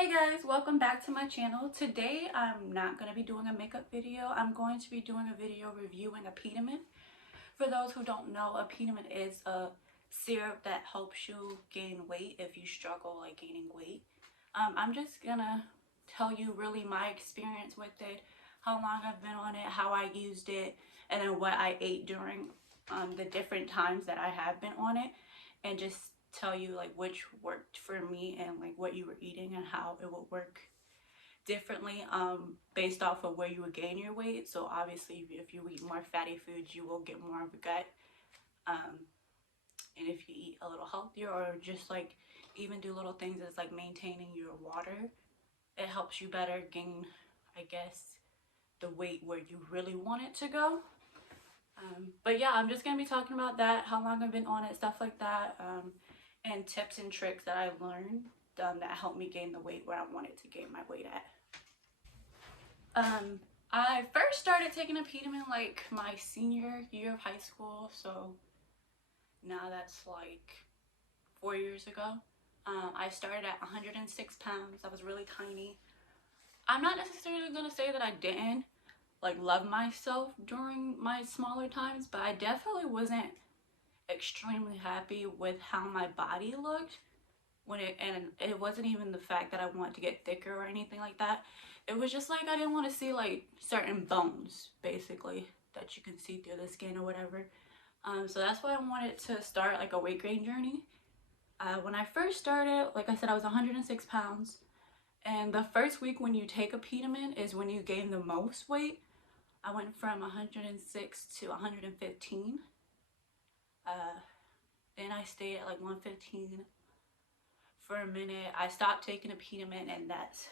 Hey guys, welcome back to my channel. Today I'm not going to be doing a makeup video. I'm going to be doing a video reviewing Apetamin. For those who don't know, Apetamin is a syrup that helps you gain weight if you struggle like gaining weight. I'm just gonna tell you really my experience with it, how long I've been on it, how I used it, and then what I ate during the different times that I have been on it, and just tell you like which worked for me and like what you were eating and how it would work differently based off of where you would gain your weight. So obviously if you eat more fatty foods, you will get more of a gut, and if you eat a little healthier or just like even do little things as like maintaining your water, it helps you better gain, I guess, the weight where you really want it to go. But yeah, I'm just gonna be talking about that, how long I've been on it, stuff like that, and tips and tricks that I learned that helped me gain the weight where I wanted to gain my weight at. I first started taking Apetamin like my senior year of high school, so now that's like 4 years ago. I started at 106 pounds. I was really tiny. I'm not necessarily gonna say that I didn't like love myself during my smaller times, but I definitely wasn't extremely happy with how my body looked and it wasn't even the fact that I wanted to get thicker or anything like that. It was just like I didn't want to see like certain bones basically that you can see through the skin or whatever. So that's why I wanted to start like a weight gain journey. When I first started, like I said, I was 106 pounds, and the first week when you take Apetamin is when you gain the most weight. I went from 106 to 115. Uh, then I stayed at like 115 for a minute. I stopped taking Apetamin, and that's,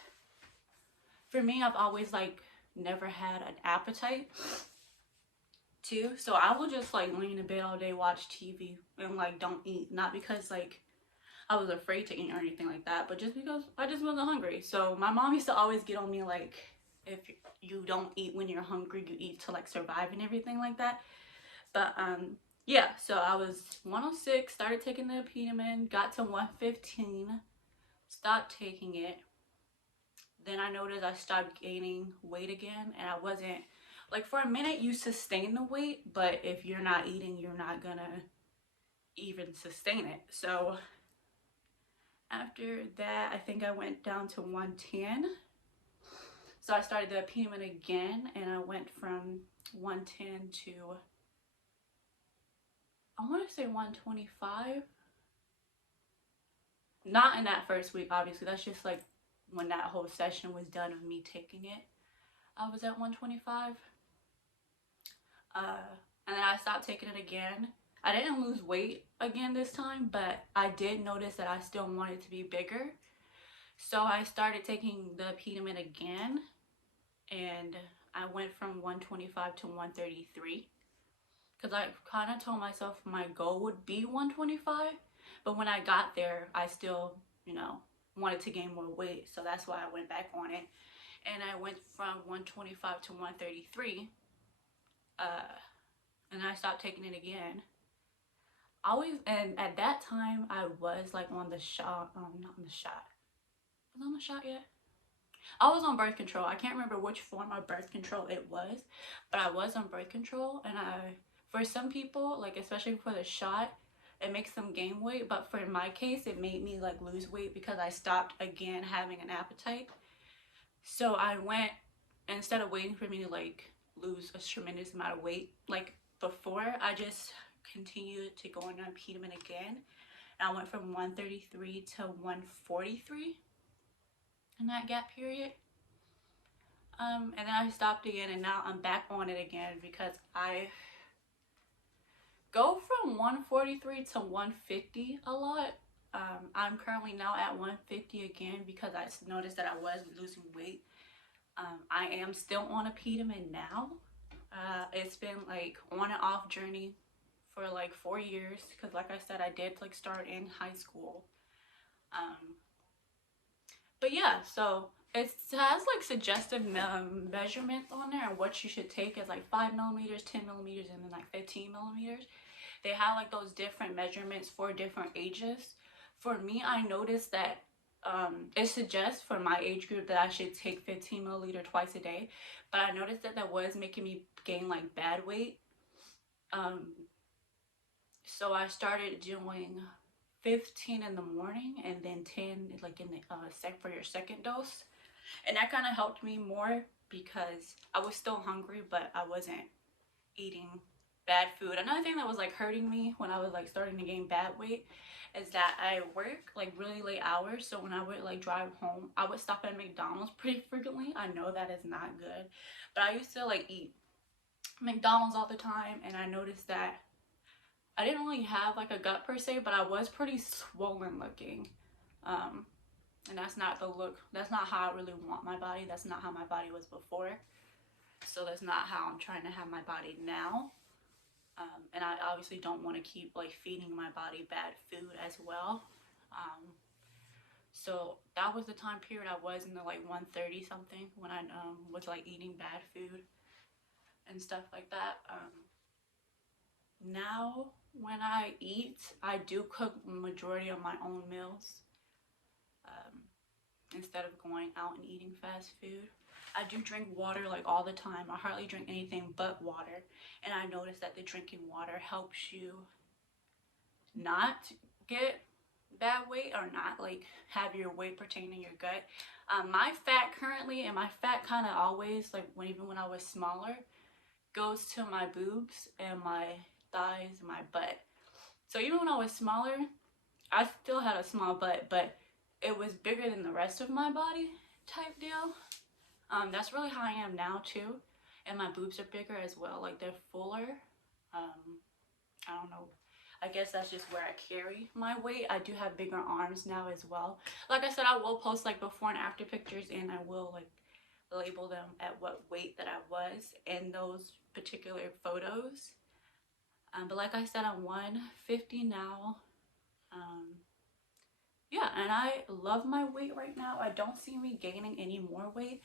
for me, I've always like never had an appetite too. So I will just like lay in bed all day, watch TV, and like don't eat. Not because like I was afraid to eat or anything like that, but just because I just wasn't hungry. So my mom used to always get on me like, if you don't eat when you're hungry, you eat to like survive and everything like that. But yeah, so I was 106, started taking the Apetamin, got to 115, stopped taking it. Then I noticed I stopped gaining weight again, and I wasn't like, for a minute you sustain the weight, but if you're not eating, you're not gonna even sustain it. So after that, I think I went down to 110. So I started the Apetamin again, and I went from 110 to, I want to say 125. Not in that first week, obviously. That's just like when that whole session was done of me taking it. I was at 125. And then I stopped taking it again. I didn't lose weight again this time, but I did notice that I still wanted to be bigger. So I started taking the Apetamin again, and I went from 125 to 133. Because I kind of told myself my goal would be 125, but when I got there, I still, wanted to gain more weight. So that's why I went back on it. And I went from 125 to 133. And I stopped taking it again. And at that time, I was like on the shot, not on the shot. Was I on the shot yet? I was on birth control. I can't remember which form of birth control it was, but I was on birth control. And for some people, like especially for the shot, it makes them gain weight. But for my case, it made me like lose weight because I stopped again having an appetite. So I went, instead of waiting for me to like lose a tremendous amount of weight like before, I just continued to go on Apetamin again. And I went from 133 to 143 in that gap period. And then I stopped again, and now I'm back on it again because I go from 143 to 150 a lot. I'm currently now at 150 again because I noticed that I was losing weight. I am still on Apetamin now. It's been like on and off journey for like 4 years because like I said, I did like start in high school. But yeah, so it has like suggestive measurements on there and what you should take as like 5 millimeters, 10 millimeters, and then like 15 millimeters. They have like those different measurements for different ages. For me, I noticed that it suggests for my age group that I should take 15 milliliter twice a day, but I noticed that that was making me gain like bad weight. Um, so I started doing 15 in the morning and then 10 like in the for your second dose, and that kind of helped me more because I was still hungry, but I wasn't eating bad food. Another thing that was like hurting me when I was like starting to gain bad weight is that I work like really late hours. So when I would like drive home, I would stop at McDonald's pretty frequently. I know that is not good, but I used to like eat McDonald's all the time, and I noticed that I didn't really have like a gut per se, but I was pretty swollen looking. Um, and that's not the look, that's not how I really want my body. That's not how my body was before. So that's not how I'm trying to have my body now. And I obviously don't want to keep like feeding my body bad food as well. So that was the time period I was in the like 130 something when I was like eating bad food and stuff like that. Now when I eat, I do cook majority of my own meals um, instead of going out and eating fast food. I do drink water like all the time. I hardly drink anything but water, and I noticed that the drinking water helps you not get bad weight or not like have your weight pertain in your gut. My fat currently, and my fat kind of always like even when I was smaller, goes to my boobs and my thighs and my butt. So even when I was smaller, I still had a small butt, but it was bigger than the rest of my body type deal. That's really how I am now too, and my boobs are bigger as well, like they're fuller. I don't know, I guess that's just where I carry my weight. I do have bigger arms now as well. Like I said, I will post like before and after pictures, and I will like label them at what weight that I was in those particular photos. But like I said, I'm 150 now. Yeah, and I love my weight right now. I don't see me gaining any more weight.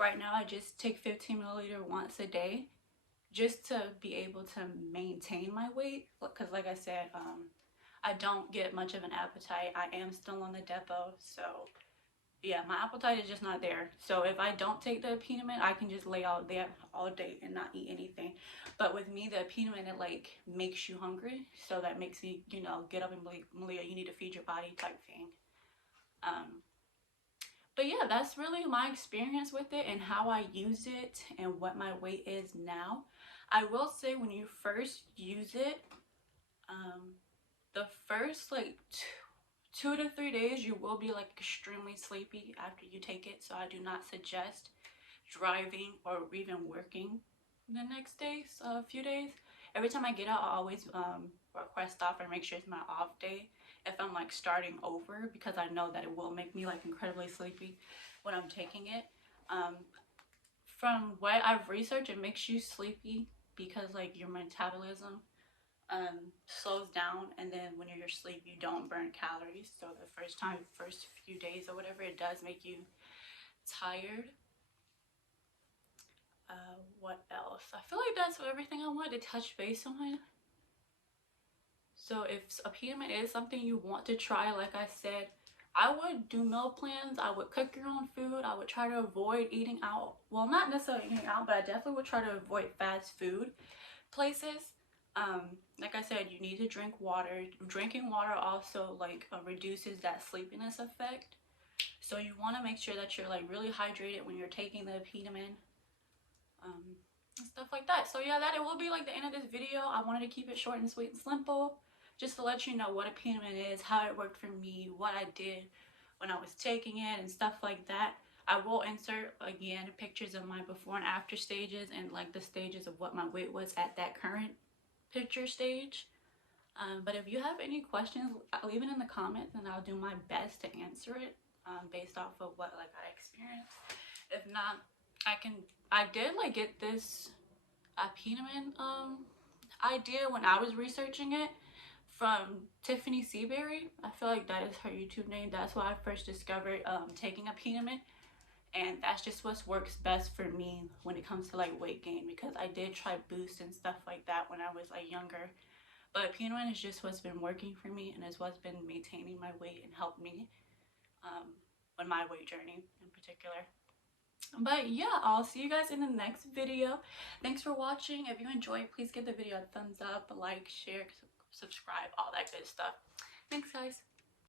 Right now, I just take 15 milliliter once a day just to be able to maintain my weight. Because like I said, I don't get much of an appetite. I am still on the depot, so yeah, my appetite is just not there. So if I don't take the Apetamin, I can just lay out there all day and not eat anything. But with me, the Apetamin, it like makes you hungry, so that makes me, you know, get up and be like, Malia, you need to feed your body type thing. But yeah, that's really my experience with it and how I use it and what my weight is now. I will say when you first use it, the first like 2 to 3 days you will be like extremely sleepy after you take it. So I do not suggest driving or even working the next day, so a few days. Every time I get out, I always request off and make sure it's my off day if I'm like starting over, because I know that it will make me like incredibly sleepy when I'm taking it. From what I've researched, it makes you sleepy because like your metabolism slows down, and then when you're asleep you don't burn calories. So the first few days or whatever, it does make you tired. What else? I feel like that's everything I wanted to touch base on. So if Apetamin is something you want to try, like I said, I would do meal plans. I would cook your own food. I would try to avoid eating out. Well, not necessarily eating out, but I definitely would try to avoid fast food places. Like I said, you need to drink water. Drinking water also like reduces that sleepiness effect. So you want to make sure that you're like really hydrated when you're taking the Apetamin. And stuff like that. So yeah, that it will be like the end of this video. I wanted to keep it short and sweet and simple, just to let you know what Apetamin is, how it worked for me, what I did when I was taking it, and stuff like that. I will insert again pictures of my before and after stages, and like the stages of what my weight was at that current picture stage. But if you have any questions, leave it in the comments and I'll do my best to answer it based off of what like I experienced. If not, I did like get this Apetamin idea when I was researching it from Tiffany Seaberry. I feel like that is her YouTube name. That's why I first discovered taking Apetamin, and that's just what works best for me when it comes to like weight gain, because I did try Boost and stuff like that when I was like younger, but Apetamin is just what's been working for me, and is what's been maintaining my weight and helped me on my weight journey in particular. But yeah, I'll see you guys in the next video. Thanks for watching. If you enjoyed, please give the video a thumbs up, like, share, subscribe, all that good stuff. Thanks, guys.